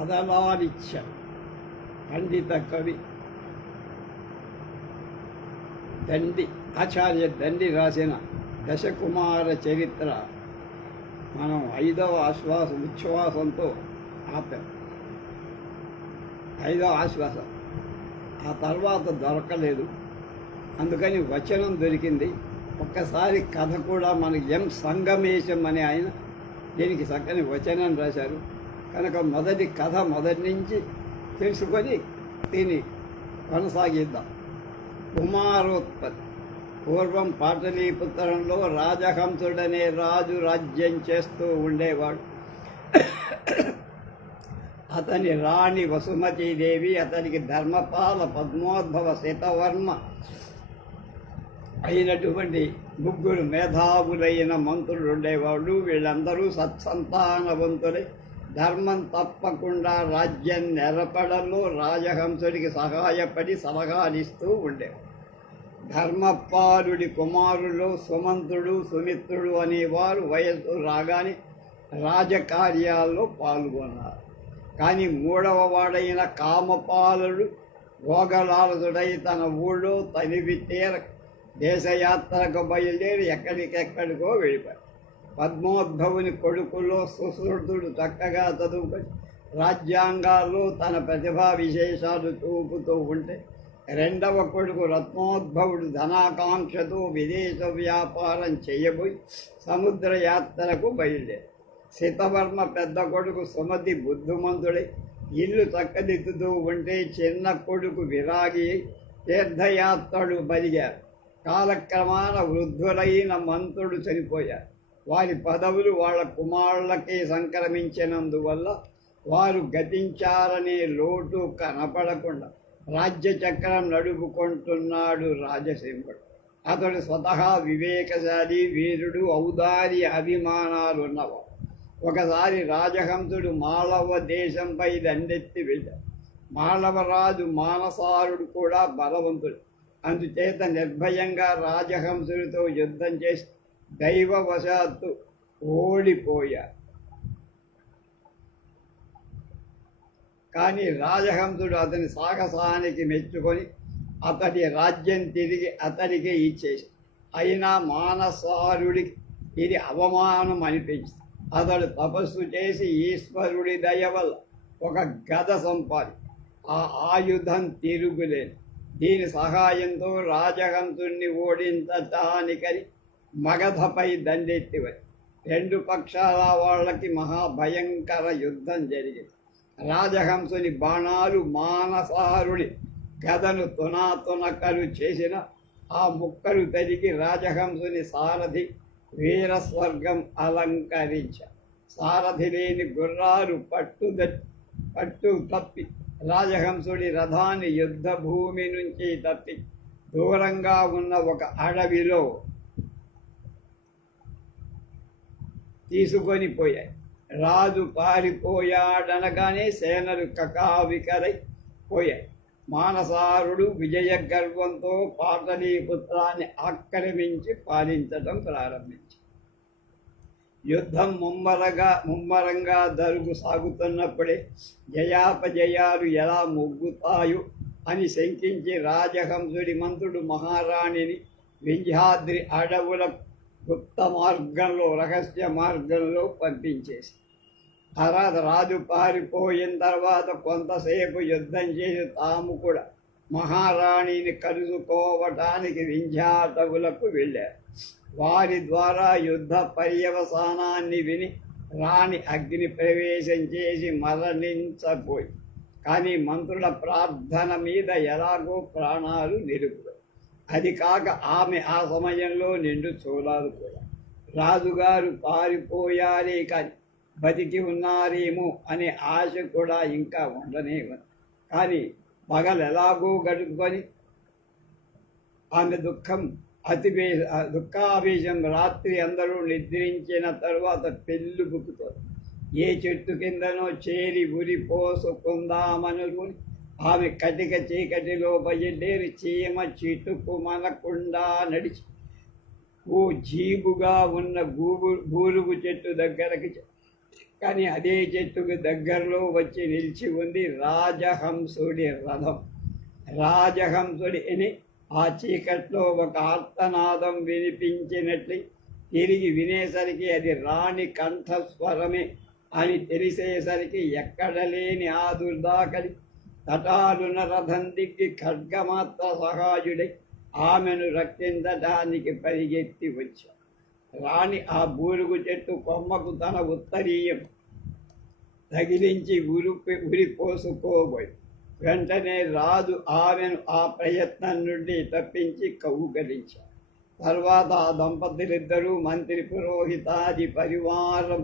పదలాలిచ్చ పండిత కవి దండి ఆచార్య దండి రాసిన దశకుమార చరిత్ర మనం ఐదవ ఆశ్వాస ఉచ్ఛ్వాసంతో ఆపాం. ఐదవ ఆశ్వాసం. ఆ తర్వాత దొరకలేదు. అందుకని వచనం దొరికింది. ఒక్కసారి కథ కూడా మనకి ఎం సంగమేశం అనే ఆయన దీనికి చక్కని వచనం రాశారు. కనుక మొదటి కథ మొదటి నుంచి తెలుసుకొని దీన్ని కొనసాగిద్దాం. కుమారోత్పత్తి పూర్వం పాటలీపుత్రంలో రాజహంసుడనే రాజు రాజ్యం చేస్తూ ఉండేవాడు. అతని రాణి వసుమతీదేవి అతనికి ధర్మపాల పద్మోద్భవ శతవర్మ అయినటువంటి ముగ్గురు మేధావులైన మంత్రులు ఉండేవాడు వీళ్ళందరూ సత్సంతానవంతులై ధర్మం తప్పకుండా రాజ్యం నెరపడంలో రాజహంసుడికి సహాయపడి సలహాలిస్తూ ఉండేవాడు. ధర్మపాలుడి కుమారులు సుమంతుడు సుమిత్రుడు అనేవారు వయస్సు రాగానే రాజకార్యాల్లో పాల్గొన్నారు. కానీ మూడవ వాడైన కామపాలుడు భోగలాలసుడై తన ఊళ్ళో తనివి తీర దేశయాత్రకు బయలుదేరి ఎక్కడికెక్కడికో వెళ్ళిపోయాడు. పద్మోద్భవుని కొడుకుల్లో సుశ్రుతుడు చక్కగా చదువుకొని రాజ్యాంగాల్లో తన ప్రతిభా విశేషాలు చూపుతూ ఉంటే రెండవ కొడుకు రత్నోద్భవుడు ధనాకాంక్షతో విదేశ వ్యాపారం చేయబోయి సముద్ర యాత్రకు బయలుదేరి. శితవర్మ పెద్ద కొడుకు సుమతి బుద్ధిమంతుడై ఇల్లు చక్కదిద్దుతూ ఉంటే చిన్న కొడుకు విరాగి తీర్థయాత్రలు బలిగారు. కాలక్రమాన వృద్ధులైన మంత్రుడు చనిపోయారు. వారి పదవులు వాళ్ళ కుమారులకే సంక్రమించినందువల్ల వారు గతించారనే లోటు కనపడకుండా రాజ్య చక్రం నడుపుకుంటున్నాడు రాజసింహుడు. అతడు స్వతహా వివేకశాలి వీరుడు ఔదారి అభిమానాలు ఉన్నవాడు ఒకసారి రాజహంసుడు మాళవ దేశంపై దండెత్తి వెళ్ళాడు. మాళవరాజు మానసారుడు కూడా బలవంతుడు. అందుచేత నిర్భయంగా రాజహంసుడితో యుద్ధం చేసి దైవవశాత్తు ఓడిపోయా. కానీ రాజహంసుడు అతని సాహసానికి మెచ్చుకొని అతడి రాజ్యం తిరిగి అతడికే ఇచ్చేసి అయినా మానసారుడికి ఇది అవమానం అనిపించింది. అతడు తపస్సు చేసి ఈశ్వరుడి దయ వల్ల ఒక గద సంపాది. ఆ ఆయుధం తిరుగులేదు. దీని సహాయంతో రాజహంసుణ్ణి ఓడించటానికని మగధపై దండెత్తివని రెండు పక్షాల వాళ్ళకి మహాభయంకర యుద్ధం జరిగింది. రాజహంసుని బాణాలు మానసారుడి గదను తునాతునకలు చేసిన ఆ ముక్కలు తరిగి రాజహంసుని సారథి వీరస్వర్గం అలంకరించ సారథి లేని గుర్రాలు పట్టు పట్టు తప్పి. రాజహంసుడి రథాన్ని యుద్ధ భూమి నుంచి తప్పి. దూరంగా ఉన్న ఒక అడవిలో తీసుకొని పోయాయి. రాజు పారిపోయాడనగానే సేనలు కకావికరై పోయాయి. మానసారుడు విజయ గర్వంతో పాటలీపుత్రాన్ని ఆక్రమించి పాలించటం ప్రారంభించి. యుద్ధం ముమ్మరగా ముమ్మరంగా జరుగు సాగుతున్నప్పుడే జయాపజయాలు ఎలా మొగ్గుతాయో అని శంకించి రాజహంసుడి మంత్రుడు మహారాణిని వింధ్యాద్రి అడవుల గుప్త మార్గంలో రహస్య మార్గంలో పంపించేసి. తర్వాత రాజు పారిపోయిన తర్వాత కొంతసేపు యుద్ధం చేసి తాము కూడా మహారాణిని కలుసుకోవటానికి వింధ్యాటవులకు వెళ్ళారు. వారి ద్వారా యుద్ధ పర్యవసానాన్ని విని రాణి అగ్ని ప్రవేశం చేసి మరణించబోయి. కానీ మంత్రుల ప్రార్థన మీద ఎలాగో ప్రాణాలు నిలుపు అది కాక ఆమె ఆ సమయంలో నిండు చూడాలి కూడా. రాజుగారు పారిపోయారే కానీ బతికి ఉన్నారేమో అనే ఆశ కూడా ఇంకా ఉండనే ఉంది. కానీ పగలు ఎలాగో గడుపుకొని ఆమె దుఃఖం అతివే దుఃఖావేశం రాత్రి అందరూ నిద్రించిన తర్వాత పెళ్ళు బుక్కుతో ఏ చెట్టు కిందనో చేరి ఉరి పోసుకుందామనుకుని ఆమె కటిక చీకటిలో బయలుదేరి చీమ చిటుకుమనకుండా నడిచి. ఓ జీబుగా ఉన్న గూబు గూరుగు చెట్టు దగ్గరకి కానీ అదే చెట్టుకు దగ్గరలో వచ్చి నిలిచి ఉంది రాజహంసుడి రథం. రాజహంసుడి అని ఆ చీకట్లో ఒక ఆర్తనాదం వినిపించినట్లు తిరిగి వినేసరికి అది రాణి కంఠస్వరమే అని తెలిసేసరికి ఎక్కడ లేని ఆ దుర్దాకలి తటాలున రథం దిగ్గి ఖడ్గమాత్ర సహాయుడై ఆమెను రక్షించడానికి పరిగెత్తి వచ్చాడు రాణి ఆ బూరుగు చెట్టు కొమ్మకు తన ఉత్తరీయం తగిలించి ఉరిపి ఉరి వెంటనే రాజు ఆమెను ఆ ప్రయత్నం నుండి తప్పించి కౌగలించాడు తర్వాత ఆ దంపతులిద్దరూ మంత్రి పురోహితాది పరివారం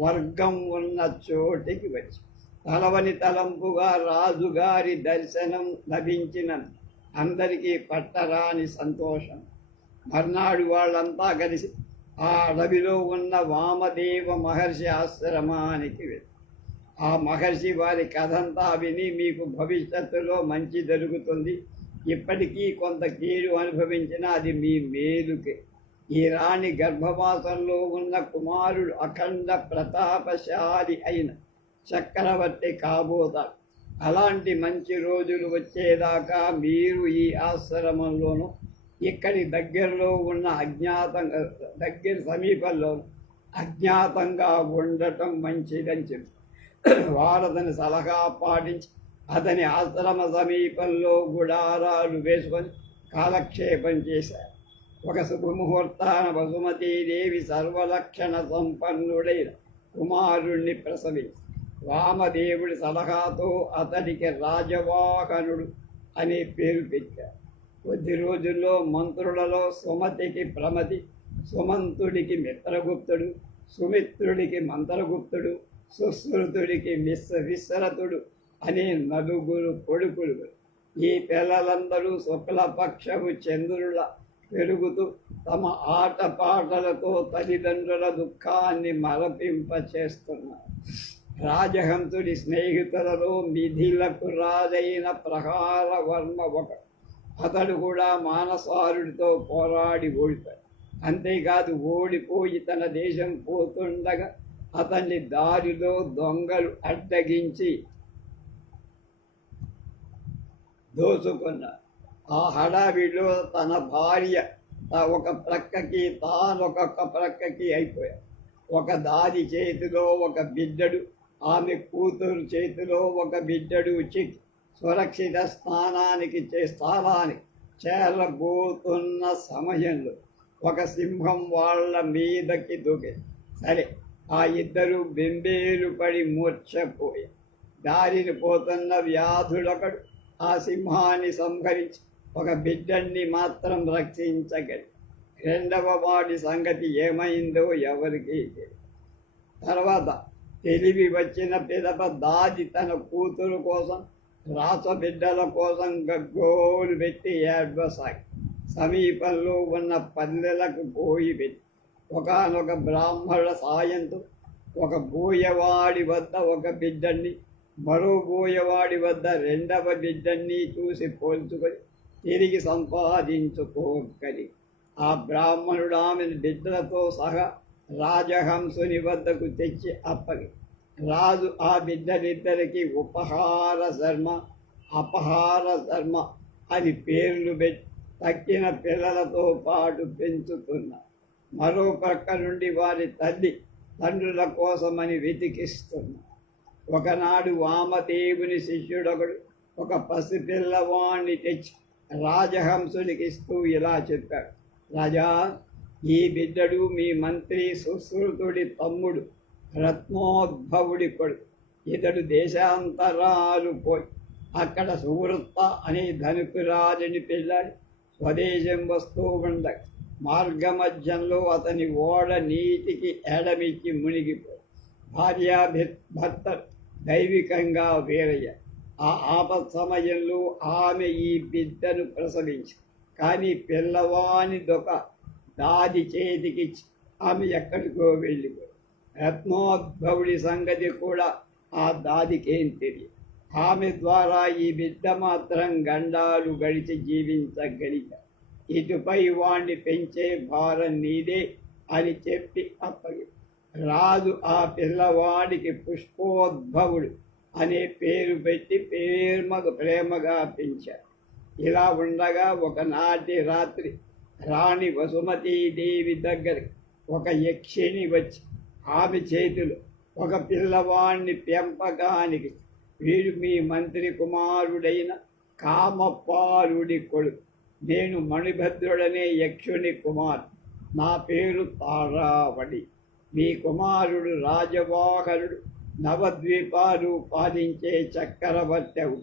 వర్గం ఉన్న చోటికి వచ్చారు తలవని తలంపుగా రాజుగారి దర్శనం లభించిన అందరికీ పట్టరాని సంతోషం. మర్నాడు వాళ్ళంతా కలిసి ఆ అడవిలో ఉన్న వామదేవ మహర్షి ఆశ్రమానికి వెళ్ళి ఆ మహర్షి వారి కథంతా విని మీకు భవిష్యత్తులో మంచి జరుగుతుంది. ఇప్పటికీ కొంత కీడు అనుభవించిన అది మీ మేలుకే. ఈ రాణి గర్భవాసంలో ఉన్న కుమారుడు అఖండ ప్రతాపశాలి అయిన చక్రవర్తి కాబోతారు అలాంటి మంచి రోజులు వచ్చేదాకా మీరు ఈ ఆశ్రమంలోనూ ఇక్కడి దగ్గరలో ఉన్న అజ్ఞాతంగా దగ్గర సమీపంలో అజ్ఞాతంగా ఉండటం మంచిదని చెప్పి. వారతని సలహా పాటించి అతని ఆశ్రమ సమీపంలో గుడారాలు వేసుకొని కాలక్షేపం చేశారు. ఒక శుభముహూర్తాన వసుమతీదేవి సర్వలక్షణ సంపన్నుడైన కుమారుణ్ణి ప్రసవించారు రామదేవుడి సలహాతో అతనికి రాజవాహనుడు అనే పేరు పెట్టారు కొద్ది రోజుల్లో మంత్రులలో సుమతికి ప్రమతి సుమంతుడికి మిత్రగుప్తుడు సుమిత్రుడికి మంత్రగుప్తుడు సుశ్రుతుడికి మిశ్ర విశ్రతుడు అనే నలుగురు కొడుకులు. ఈ పిల్లలందరూ శుక్లపక్షము చంద్రుల పెరుగుతూ తమ ఆటపాటలతో తల్లిదండ్రుల దుఃఖాన్ని మరపింప చేస్తున్నారు రాజహంసుడి స్నేహితులలో మిథిలకు రాజైన ప్రహార వర్మ ఒక. అతడు కూడా మానసారుడితో పోరాడి ఓడిపోయాడు. అంతేకాదు ఓడిపోయి తన దేశం పోతుండగా అతన్ని దారిలో దొంగలు అడ్డగించి దోచుకున్నారు. ఆ హడావిడిలో తన భార్య ఒక ప్రక్కకి తానొక ప్రక్కకి అయిపోయాడు. ఒక దారి చేతిలో ఒక బిడ్డడు ఆమె కూతురు చేతిలో ఒక బిడ్డడు చిక్ సురక్షిత స్థానానికి చే స్థానానికి చేరబోతున్న సమయంలో ఒక సింహం వాళ్ళ మీదకి దూకే. సరే ఆ ఇద్దరు బెంబేలు పడి మూర్ఛపోయి దారిని పోతున్న వ్యాధుడొకడు ఆ సింహాన్ని సంహరించి ఒక బిడ్డన్ని మాత్రం రక్షించగలి. రెండవ వాడి సంగతి ఏమైందో ఎవరికి తర్వాత తెలివి వచ్చిన పిదప దాది తన కూతురు కోసం రాస బిడ్డల కోసం గగ్గోలు పెట్టి ఏడ్వసాగి సమీపంలో ఉన్న పల్లెలకు పోయి పెట్టి ఒకనొక బ్రాహ్మణ సాయంతో ఒక బోయవాడి వద్ద ఒక బిడ్డని మరో బోయవాడి వద్ద రెండవ బిడ్డని చూసి పోల్చుకొని తిరిగి సంపాదించుకోగలి ఆ బ్రాహ్మణుడు ఆమెను బిడ్డలతో సహా రాజహంసుని వద్దకు తెచ్చి అప్పగి. రాజు ఆ బిడ్డలిద్దరికి ఉపహార శర్మ అపహార శర్మ అని పేర్లు పెట్టి తక్కిన పిల్లలతో పాటు పెంచుతున్న. మరో ప్రక్క నుండి వారి తల్లి తండ్రుల కోసమని వెతికిస్తున్న. ఒకనాడు వామదేవుని శిష్యుడొకడు ఒక పసిపిల్లవాణ్ణి తెచ్చి రాజహంసునికి ఇస్తూ ఇలా చెప్పాడు. రాజా ఈ బిడ్డడు మీ మంత్రి సుశ్రుతుడి తమ్ముడు రత్నోద్భవుడి కొడుకు. ఇతడు దేశాంతరాలు పోయి అక్కడ సువృత్త అనే ధనుకురాజుని పెళ్ళాడి స్వదేశం వస్తూ ఉండగా మార్గమధ్యంలో అతని ఓడ నీటికి ఎడమిచ్చి మునిగిపోయి భార్యాభి భర్త దైవికంగా వేరయ్య. ఆ ఆపత్ సమయంలో ఆమె ఈ బిడ్డను ప్రసవించి కానీ పిల్లవాని దొక దాది చేతికి ఆమె ఎక్కడికో వెళ్ళిపోయి రత్నోద్భవుడి సంగతి కూడా ఆ దాదికేం తెలియదు. ఆమె ద్వారా ఈ బిడ్డ మాత్రం గండాలు గడిచి జీవించగలిగా. ఇటుపై వాణ్ణి పెంచే భారం నీదే అని చెప్పి అప్పగి రాజు ఆ పిల్లవాడికి పుష్పోద్భవుడు అనే పేరు పెట్టి పేర్మగ ప్రేమగా పెంచారు ఇలా ఉండగా ఒకనాటి రాత్రి రాణి వసుమతీదేవి దగ్గరికి ఒక యక్షిణి వచ్చి ఆమె చేతిలో ఒక పిల్లవాణ్ణి పెంపకానికి వీడు మీ మంత్రి కుమారుడైన కామపాలుడి కొడుకు. నేను మణిభద్రుడనే యక్షుని కుమార్. నా పేరు తారావడి మీ కుమారుడు రాజవాహరుడు నవద్వీపాలు పాలించే చక్రవర్తవుడు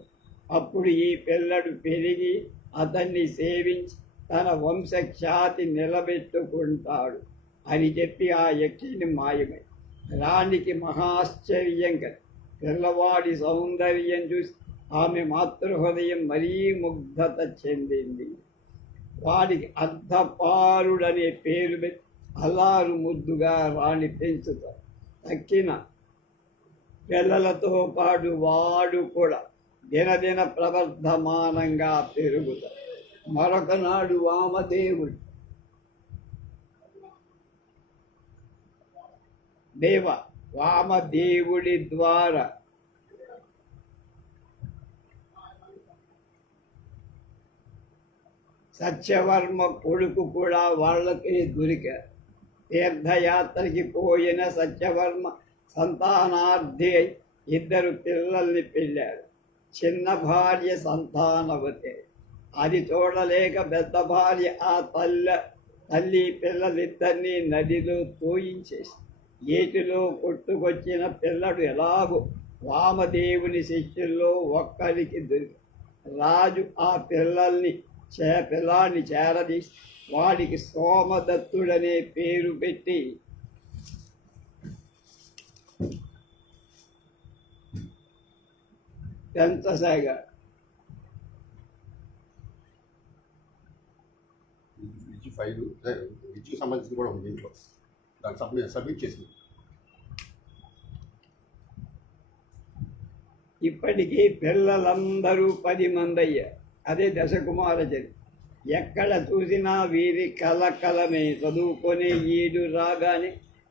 అప్పుడు ఈ పిల్లడు పెరిగి అతన్ని సేవించి తన వంశఖ్యాతి నిలబెట్టుకుంటాడు అని చెప్పి ఆ యక్షిని మాయమై. రాణికి మహాశ్చర్యం కదా. పిల్లవాడి సౌందర్యం చూసి ఆమె మాతృహృదయం మరీ ముగ్ధత చెందింది. వాడికి అర్ధపారుడనే పేరు పెట్టి అల్లారు ముద్దుగా రాణి పెంచుతారు తక్కిన పిల్లలతో పాటు వాడు కూడా దినదిన ప్రవర్ధమానంగా పెరుగుతారు మరకనాడు వామదేవుడు. దేవ వామదేవుడి ద్వారా. సత్యవర్మ కొడుకు కూడా వాళ్ళకి దొరికారు తీర్థయాత్రకి పోయిన సత్యవర్మ సంతానార్థి ఇద్దరు పిల్లల్ని పెళ్ళారు. చిన్న భార్య సంతానవతే. అది చూడలేక పెద్ద భార్య ఆ తల్లి తల్లి పిల్లలిద్దరినీ నదిలో తోయించేసి ఏటిలో కొట్టుకొచ్చిన పిల్లడు ఎలాగో వామదేవుని శిష్యుల్లో ఒక్కరికి దొరికి రాజు ఆ పిల్లల్ని చే పిల్లాన్ని చేరదీసి వాడికి సోమదత్తుడనే పేరు పెట్టి. పెంచసాగాడు విద్యు ఫైల్ విద్యుకు సంబంధించి కూడా ఉంది దీంట్లో దాన్ని సబ్మిట్ సబ్మిట్ చేసింది ఇప్పటికీ పిల్లలందరూ పది మంది అయ్యారు అదే దశకుమార ఎక్కడ చూసినా వీరి కలకలమే చదువుకొని ఈడు రాగానే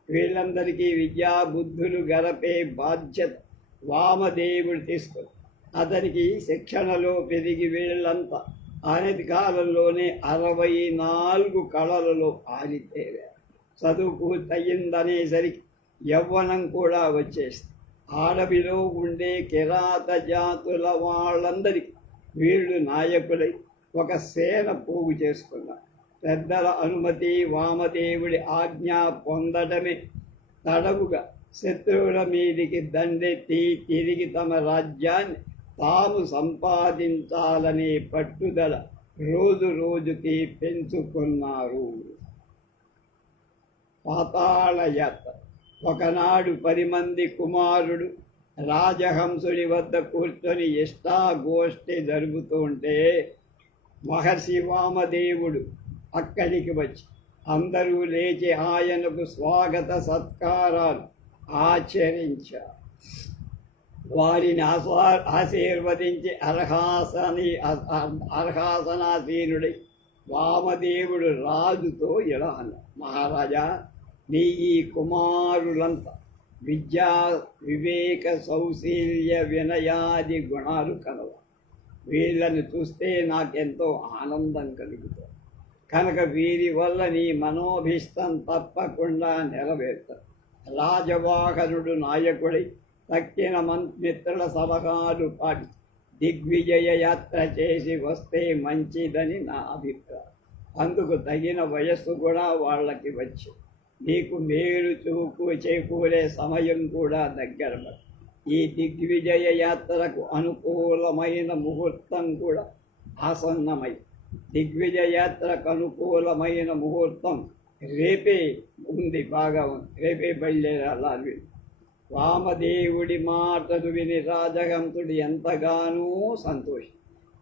వీళ్ళందరికీ విద్యా బుద్ధులు గడపే బాధ్యత వామదేవుడు తీసుకొని అతనికి శిక్షణలో పెరిగి వీళ్ళంతా అనతి కాలంలోనే అరవై నాలుగు కళలలో ఆరితేరారు చదువు పూర్తయిందనేసరికి యవ్వనం కూడా వచ్చేసింది. ఆడవిలో ఉండే కిరాత జాతుల వాళ్ళందరికీ వీళ్ళు నాయకులై ఒక సేన పోగు చేసుకున్నారు. పెద్దల అనుమతి వామదేవుడి ఆజ్ఞ పొందడమే తడవుగా శత్రువుల మీదికి దండెత్తి తిరిగి తమ రాజ్యాన్ని తాము సంపాదించాలనే పట్టుదల రోజు రోజుకి పెంచుకున్నారు. పాతాళయాత్ర. ఒకనాడు పది మంది కుమారుడు రాజహంసుడి వద్ద కూర్చొని ఇష్టాగోష్ఠి జరుగుతుంటే మహర్షి వామదేవుడు అక్కడికి వచ్చి అందరూ లేచి ఆయనకు స్వాగత సత్కారాలు ఆచరించారు. వారిని ఆశీర్వదించి అర్హాసని అర్హాసనాసీనుడై వామదేవుడు రాజుతో ఇలా అన్నాడు మహారాజా నీ ఈ కుమారులంతా విద్యా వివేక సౌశీల్య వినయాది గుణాలు కలవ. వీళ్ళని చూస్తే నాకెంతో ఆనందం కలుగుతుంది. కనుక వీరి వల్ల నీ మనోభిష్టం తప్పకుండా నెరవేరుతారు రాజవాహనుడు నాయకుడై తక్కిన మిత్రుల సలహాలు పాటి దిగ్విజయ యాత్ర చేసి వస్తే మంచిదని నా అభిప్రాయం. అందుకు తగిన వయస్సు కూడా వాళ్ళకి వచ్చి. నీకు మేలు చూపు చేకూరే సమయం కూడా దగ్గర ఈ దిగ్విజయ యాత్రకు అనుకూలమైన ముహూర్తం కూడా ఆసన్నమై. దిగ్విజయ యాత్రకు అనుకూలమైన ముహూర్తం రేపే ఉంది బాగా ఉంది. రేపే బయలుదేరాలి. వామదేవుడి మాటలు విని రాజగంతుడు ఎంతగానో సంతోషం.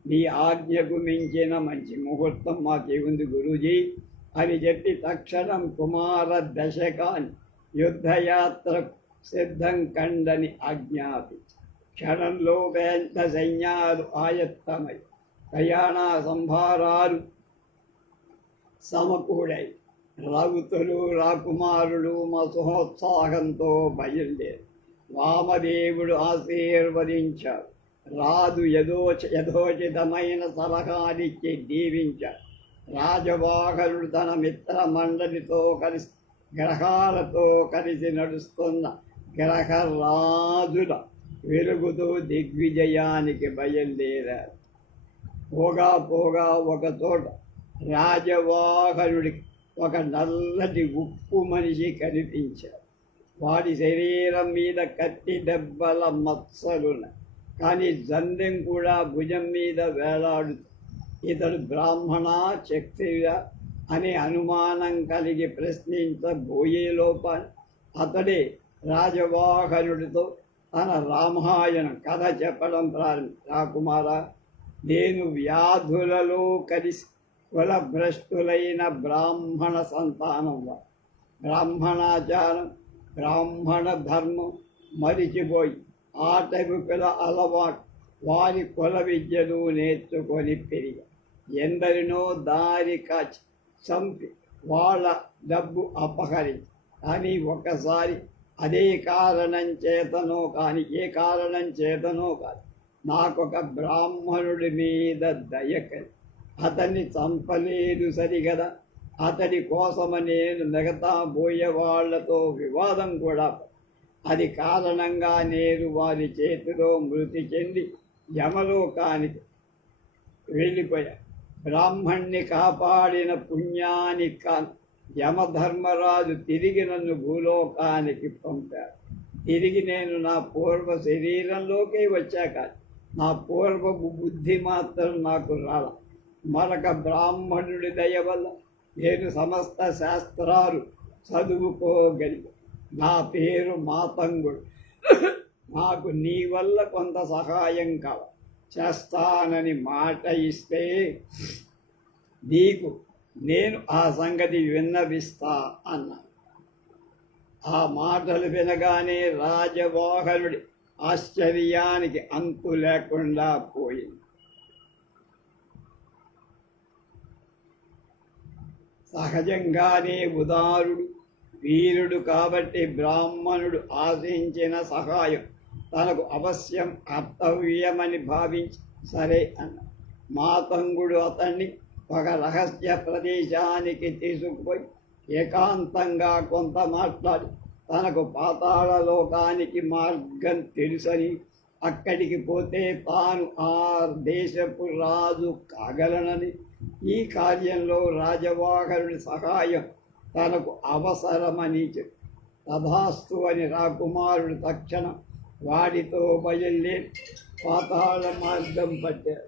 నీ ఆజ్ఞకు మించిన మంచి ముహూర్తం మాకేముంది గురూజీ. అని చెప్పి తక్షణం కుమార దశకాన్ని యుద్ధయాత్రకు సిద్ధం కండని ఆజ్ఞాపి క్షణంలో పెద్ద సైన్యాలు ఆయత్తమై ప్రయాణ సంభారాలు సమకూడాయి. రౌతులు రాకుమారులు మసోత్సాహంతో బయలుదేరు. వామదేవుడు ఆశీర్వదించారు రాజు యథోచ యథోచితమైన సలహానిచ్చి దీవించారు రాజవాహనుడు తన మిత్ర మండలితో కలిసి గ్రహాలతో కలిసి నడుస్తున్న గ్రహరాజుల వెలుగుతో దిగ్విజయానికి బయలుదేరారు పోగా పోగా ఒక చోట రాజవాహనుడికి ఒక నల్లటి ఉప్పు మనిషి కనిపించాడు. వాడి శరీరం మీద కత్తి దెబ్బల మత్సలున కానీ జందెం కూడా భుజం మీద వేలాడుతూ ఇతడు బ్రాహ్మణ క్షత్రియ అనే అనుమానం కలిగి ప్రశ్నించబోయే లోపల అతడే రాజవాహనుడితో తన రామాయణం కథ చెప్పడం ప్రారంభ రాకుమారా నేను వ్యాధులలో కలిసి కులభ్రష్టులైన బ్రాహ్మణ సంతానం బ్రాహ్మణాచారం బ్రాహ్మణ ధర్మం మరిచిపోయి ఆటవికుల అలవాటు వారి కుల విద్యను నేర్చుకొని పెరిగా ఎందరినో దారి కాచి చంపి వాళ్ళ డబ్బు అపహరించి కానీ ఒకసారి అదే కారణం చేతనో కానీ ఏ కారణం చేతనో కాదు. నాకొక బ్రాహ్మణుడి మీద దయ కలిగి అతన్ని చంపలేదు సరిగదా. అతడి కోసమ నేను మిగతా పోయే వాళ్ళతో వివాదం కూడా అది కారణంగా నేను వారి చేతిలో మృతి చెంది యమలోకానికి వెళ్ళిపోయా. బ్రాహ్మణ్ణి కాపాడిన పుణ్యానికి కా- యమధర్మరాజు తిరిగి నన్ను భూలోకానికి పంపాడు. తిరిగి నేను నా పూర్వ శరీరంలోకి వచ్చాక నా పూర్వపు బుద్ధి మాత్రం నాకు రాలా. మరొక బ్రాహ్మణుడి దయ వల్ల నేను సమస్త శాస్త్రాలు చదువుకోగలిగా నా పేరు మాతంగుడు. నాకు నీ వల్ల కొంత సహాయం కావాలి చేస్తానని మాట ఇస్తే నీకు నేను ఆ సంగతి విన్నవిస్తా అన్నా. ఆ మాటలు వినగానే రాజవాహనుడి ఆశ్చర్యానికి అంతు లేకుండా పోయింది. సహజంగానే ఉదారుడు వీరుడు కాబట్టి బ్రాహ్మణుడు ఆశించిన సహాయం తనకు అవశ్యం కర్తవ్యమని భావించి సరే అన్న. మాతంగుడు అతన్ని ఒక రహస్య ప్రదేశానికి తీసుకుపోయి ఏకాంతంగా కొంత మాట్లాడి తనకు పాతాళ లోకానికి మార్గం తెలుసని అక్కడికి పోతే తాను ఆ దేశపు రాజు కాగలనని ఈ కార్యంలో రాజవాహరుని సహాయం తనకు అవసరమని తథాస్తు అని రాకుమారుడు తక్షణం వాడితో బయలుదేరి పాతాళ మార్గం పట్టారు